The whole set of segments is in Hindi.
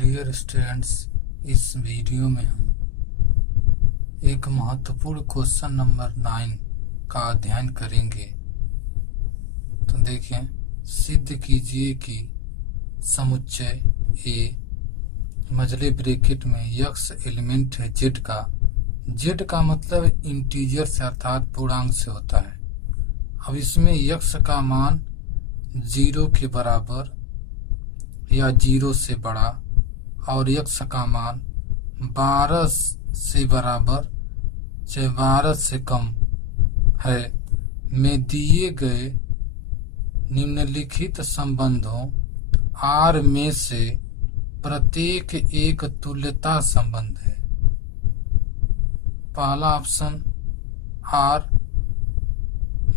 डियर स्टूडेंट्स, इस वीडियो में हम एक महत्वपूर्ण क्वेश्चन नंबर 9 का अध्ययन करेंगे। तो देखें, सिद्ध कीजिए कि समुच्चय ए मझले ब्रैकेट में यक्स एलिमेंट है जेड का मतलब इंटीजर से अर्थात पूर्णांक से होता है। अब इसमें यक्स का मान 0 के बराबर या 0 से बड़ा और यक्स का मान 12 से बराबर चाहे 12 से कम है में दिए गए निम्नलिखित संबंधों आर में से प्रत्येक एक तुल्यता संबंध है। पहला ऑप्शन आर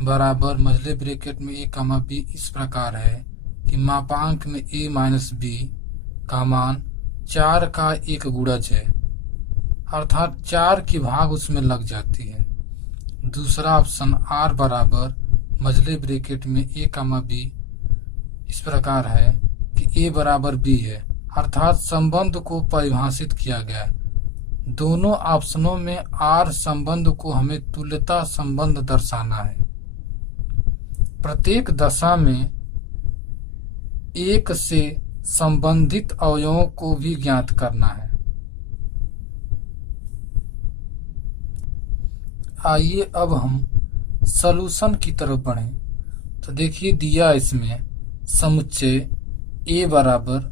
बराबर मझले ब्रैकेट में ए कामा बी इस प्रकार है कि मापांक में ए माइनस बी का मान 4 का एक गुणज है, अर्थात 4 की भाग उसमें लग जाती है। दूसरा ऑप्शन आर बराबर मझले ब्रैकेट में ए कामा बी इस प्रकार है कि ए बराबर बी है, अर्थात संबंध को परिभाषित किया गया है। दोनों ऑप्शनों में आर संबंध को हमें तुल्यता संबंध दर्शाना है। प्रत्येक दशा में एक से संबंधित अवयवों को भी ज्ञात करना है। आइए अब हम सॉल्यूशन की तरफ बढ़ें। तो देखिए, दिया इसमें समुच्चय ए बराबर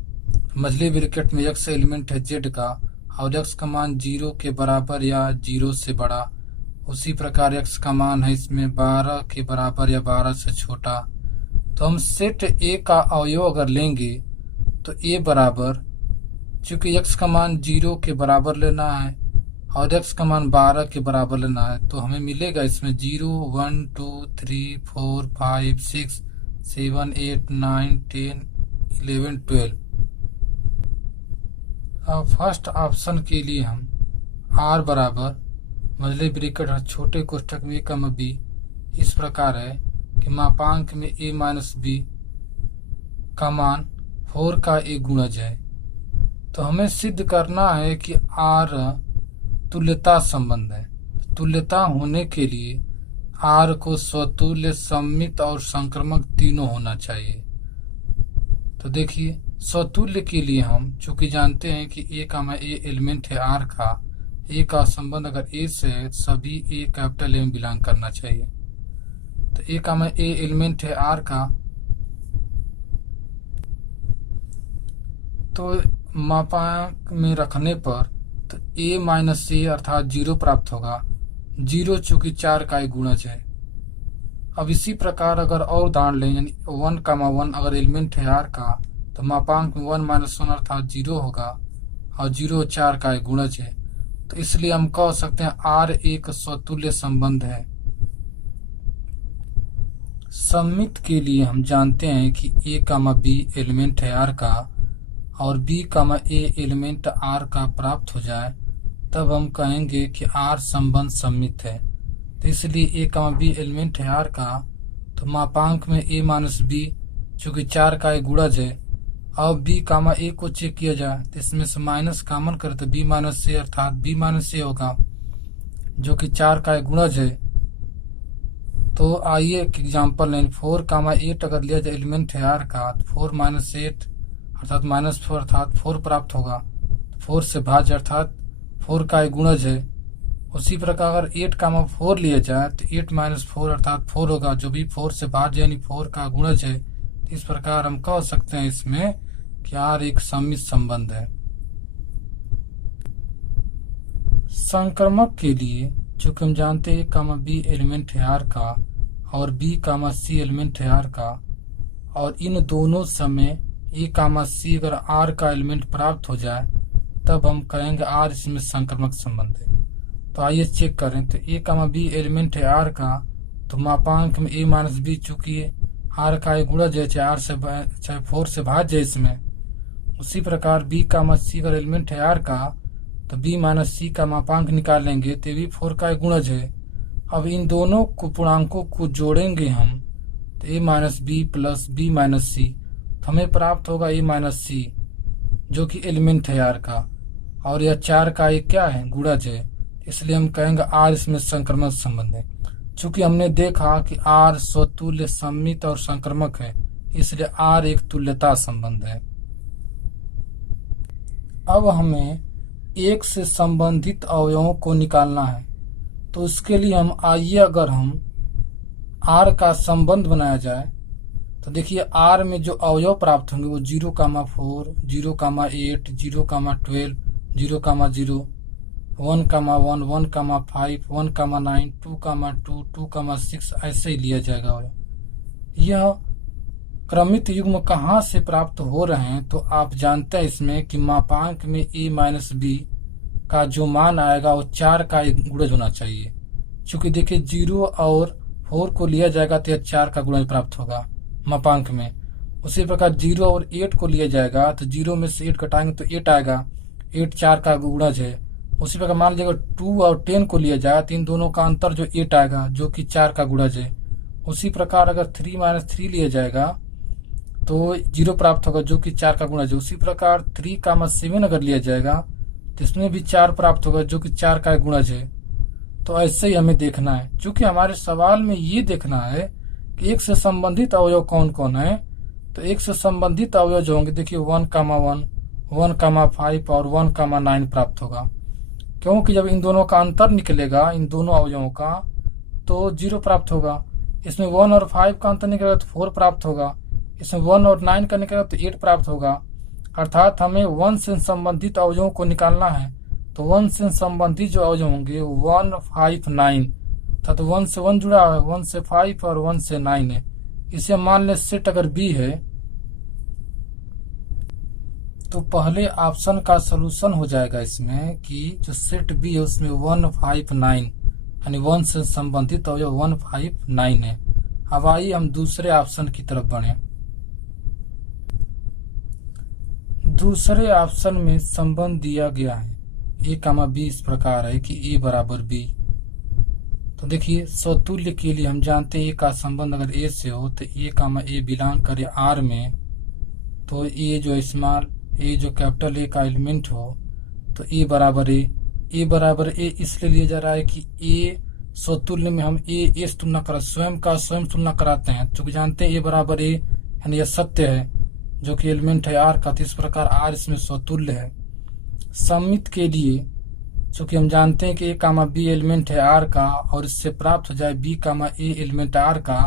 मझले ब्रैकेट में एक्स एलिमेंट है जेड का और एक्स का मान 0 के बराबर या 0 से बड़ा, उसी प्रकार एक्स का मान है इसमें 12 के बराबर या 12 से छोटा। तो हम सेट ए का अवयव अगर लेंगे तो ए बराबर, चूंकि एक्स का मान 0 के बराबर लेना है और एक्स का मान 12 के बराबर लेना है, तो हमें मिलेगा इसमें 0 1 2 3 4 5 6 7 8 9 10 11 12। अब फर्स्ट ऑप्शन के लिए हम आर बराबर मझले ब्रैकेट और छोटे कोष्ठक में ए कम बी इस प्रकार है कि मापांक में ए माइनस बी का मान 4 का एक गुणज है। तो हमें सिद्ध करना है कि आर तुल्यता संबंध है। तुल्यता होने के लिए आर को स्वतुल्य, सममित और संक्रमक तीनों होना चाहिए। तो देखिए, स्वतुल्य के लिए हम चूंकि जानते हैं कि ए का ए एलिमेंट है आर का, ए का संबंध अगर ए से है सभी ए कैपिटल ए में बिलोंग करना चाहिए। तो ए का ए एलिमेंट है आर का, तो मापांक में रखने पर तो ए माइनस ए अर्थात 0 प्राप्त होगा। 0 चूंकि 4 का एक गुणज है। अब इसी प्रकार अगर और उदाहरण लें, यानी 1, 1 अगर एलिमेंट है आर का, तो मापांक में 1 - 1 अर्थात 0 होगा और 0 4 का एक गुणज है। तो इसलिए हम कह सकते हैं आर एक स्वतुल्य संबंध है। सममित के लिए हम जानते हैं कि ए कामा बी एलिमेंट है आर का और b comma a element R का प्राप्त हो जाए, तब हम कहेंगे कि आर संबंध सममित है। तो इसलिए ए कामा बी एलिमेंट है आर का, तो मापांक में ए माइनस बी चूंकि 4 का एक गुणज है। अब बी कामा ए को चेक किया जाए तो इसमें से माइनस कॉमन करे तो बी माइनस ए अर्थात बी माइनस ए होगा जो कि 4 का एक गुणज है। तो आइए एक एग्जाम्पल लें। 4, 8 अगर लिया जाए एलिमेंट है आर का, तो 4 - 8 अर्थात -4 अर्थात 4 प्राप्त होगा। 4 से भाज्य अर्थात 4 का एक गुणज है। उसी प्रकार अगर 8, 4 लिया जाए तो 8 - 4 अर्थात 4 होगा, जो भी 4 से भाज्य यानी 4 का गुणज है। इस प्रकार हम कह सकते हैं इसमें कि आर एक सममित संबंध है। संक्रमक के लिए चूंकि हम जानते हैं कामा बी एलिमेंट है आर का और बी कामा सी एलिमेंट है आर का, और इन दोनों समय ए कामा सी अगर आर का एलिमेंट प्राप्त हो जाए, तब हम कहेंगे आर इसमें संक्रमक संबंध है। तो आइए चेक करें। तो ए कामा बी एलिमेंट है आर का, तो मापांक में ए माइनस बी चूंकि आर का एक गुणज है, चाहे 4 से भाज्य है इसमें। उसी प्रकार बी कामा सी अगर एलिमेंट है आर का, तो बी माइनस सी का मापांक निकालेंगे तो भी 4 का एक गुणज है। अब इन दोनों को पूर्णांकों को जोड़ेंगे हम, तो A minus B plus B minus C, तो हमें प्राप्त होगा ए माइनस सी, जो कि एलिमेंट है आर का, और यह 4 का एक क्या है, गुणज है, इसलिए हम कहेंगे आर इसमें संक्रमक संबंध है। चूंकि हमने देखा कि आर स्वतुल्य, सममित और संक्रमक है, इसलिए आर एक तुल्यता संबंध है। अब हमें एक से संबंधित अवयवों को निकालना है, तो इसके लिए हम आइए अगर हम आर का संबंध बनाया जाए तो देखिए आर में जो अवयव प्राप्त होंगे वो 0,4, 0,8, 0,12, 0,0, 1,1, 1,5, 1,9, 2,2, 2,6 ऐसे ही लिया जाएगा अवयव। यह क्रमित युग्म कहाँ से प्राप्त हो रहे हैं, तो आप जानते हैं इसमें कि मापांक में a माइनस बी का जो मान आएगा वो 4 का एक गुणज होना चाहिए। चूंकि देखिए 0 और 4 को लिया जाएगा तो यह 4 का गुणज प्राप्त होगा मापांक में। उसी प्रकार 0 और 8 को लिया जाएगा तो 0 में से 8 घटाएंगे तो 8 आएगा, 8 4 का गुणज है। उसी प्रकार मान लीजिएगा 2 और 10 को लिया जाएगा तो इन दोनों का अंतर जो 8 आएगा, जो कि 4 का गुणज है। उसी प्रकार अगर 3 माइनस 3 लिया जाएगा तो 0 प्राप्त होगा, जो कि 4 का गुणज है। उसी प्रकार 3,7 अगर लिया जाएगा तो इसमें भी 4 प्राप्त होगा, जो कि 4 का गुणज है। तो ऐसे ही हमें देखना है, क्योंकि हमारे सवाल में ये देखना है कि एक से संबंधित अवयव कौन कौन है। तो एक से संबंधित अवयव जो होंगे देखिए 1,1, 1,5 और 1,9 प्राप्त होगा, क्योंकि जब इन दोनों का अंतर निकलेगा इन दोनों अवयवों का तो 0 प्राप्त होगा। इसमें 1 और 5 का अंतर निकलेगा तो 4 प्राप्त होगा, इसमें 1 और 9 का निकलेगा तो 8 प्राप्त होगा। अर्थात हमें 1 से संबंधित अवयवों को निकालना है, तो 1 से संबंधित जो अवयव होंगे 1, 5, 9, तो 1 से 1 जुड़ा है, 1 से 5 और 1 से 9 है। इसे मान ले सेट अगर बी है तो पहले ऑप्शन का सलूशन हो जाएगा इसमें कि जो सेट बी है उसमें 1, 5, 9 यानी 1 से संबंधित अवयव 1, 5, 9 है। अब आइए हम दूसरे ऑप्शन की तरफ बढ़े। दूसरे ऑप्शन में संबंध दिया गया है a, b इस प्रकार है कि a बराबर b। तो देखिए स्वतुल्य के लिए हम जानते हैं a का संबंध अगर a से हो तो a, बिलोंग करे r में, तो a जो स्मॉल a जो कैपिटल A का एलिमेंट हो तो a बराबर a इसलिए लिया जा रहा है कि a स्वतुल्य में हम a से तुलना कर स्वयं का स्वयं तुलना कराते हैं, क्योंकि जानते हैं a बराबर a यानी यह सत्य है जो कि एलिमेंट है आर का, तो इस प्रकार आर इसमें स्वतुल्य है। सममित के लिए चूंकि हम जानते हैं कि a, b एलिमेंट है आर का और इससे प्राप्त हो जाए b, a एलिमेंट आर का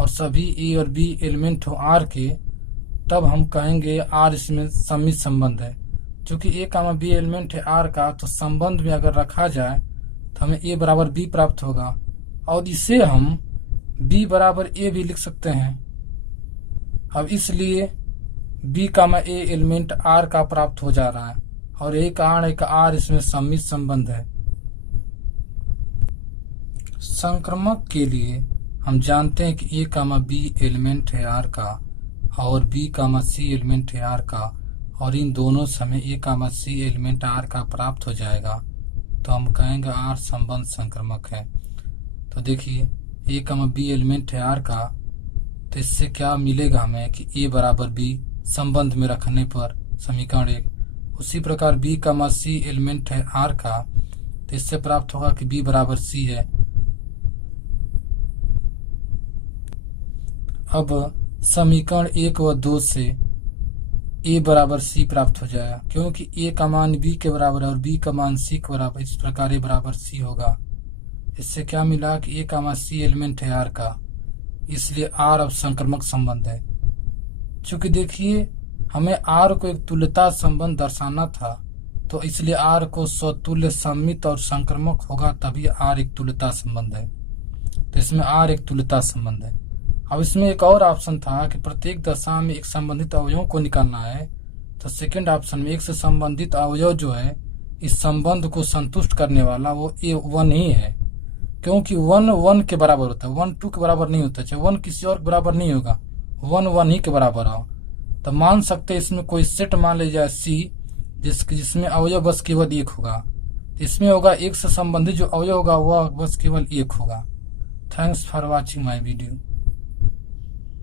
और सभी a और b एलिमेंट हो आर के, तब हम कहेंगे आर इसमें सममित संबंध है। चूंकि a, b एलिमेंट है आर का, तो संबंध में अगर रखा जाए तो हमें a बराबर b प्राप्त होगा, और इसे हम b बराबर a भी लिख सकते हैं। अब इसलिए b, a एलिमेंट r का प्राप्त हो जा रहा है और एक आर इसमें सममित संबंध है। संक्रमक के लिए हम जानते हैं कि a, b एलिमेंट है r का और b, c एलिमेंट है r का, और इन दोनों से हमें a, c एलिमेंट r का प्राप्त हो जाएगा, तो हम कहेंगे r संबंध संक्रमक है। तो देखिए a, b एलिमेंट है r का, तो इससे क्या मिलेगा हमें कि a बराबर b संबंध में रखने पर समीकरण 1। उसी प्रकार b, c एलिमेंट है r का, तो इससे प्राप्त होगा कि b बराबर c है। अब समीकरण 1 व 2 से a बराबर c प्राप्त हो जाएगा, क्योंकि a का मान b के बराबर है और b का मान c के बराबर, इस प्रकार a बराबर c होगा। इससे क्या मिला कि a, c एलिमेंट है r का, इसलिए r अब संक्रमक संबंध है। चूंकि देखिए हमें r को एक तुल्यता संबंध दर्शाना था, तो इसलिए r को स्वतुल्य, सममित और संक्रमक होगा, तभी r एक तुल्यता संबंध है। तो इसमें r एक तुल्यता संबंध है। अब इसमें एक और ऑप्शन था कि प्रत्येक दशा में एक संबंधित अवयव को निकालना है, तो सेकंड ऑप्शन में एक से संबंधित अवयव जो है इस संबंध को संतुष्ट करने वाला वो a1 ही है, क्योंकि 1 1 के बराबर होता है, 1 2 के बराबर नहीं होता, चाहे 1 किसी और के बराबर नहीं होगा, 1 1 ही के बराबर हो। तो मान सकते हैं इसमें कोई सेट मान लिया जाए C, जिसमें अवयव बस केवल 1 होगा, इसमें होगा एक से संबंधित जो अवयव होगा वह बस केवल 1 होगा। Thanks for watching my video.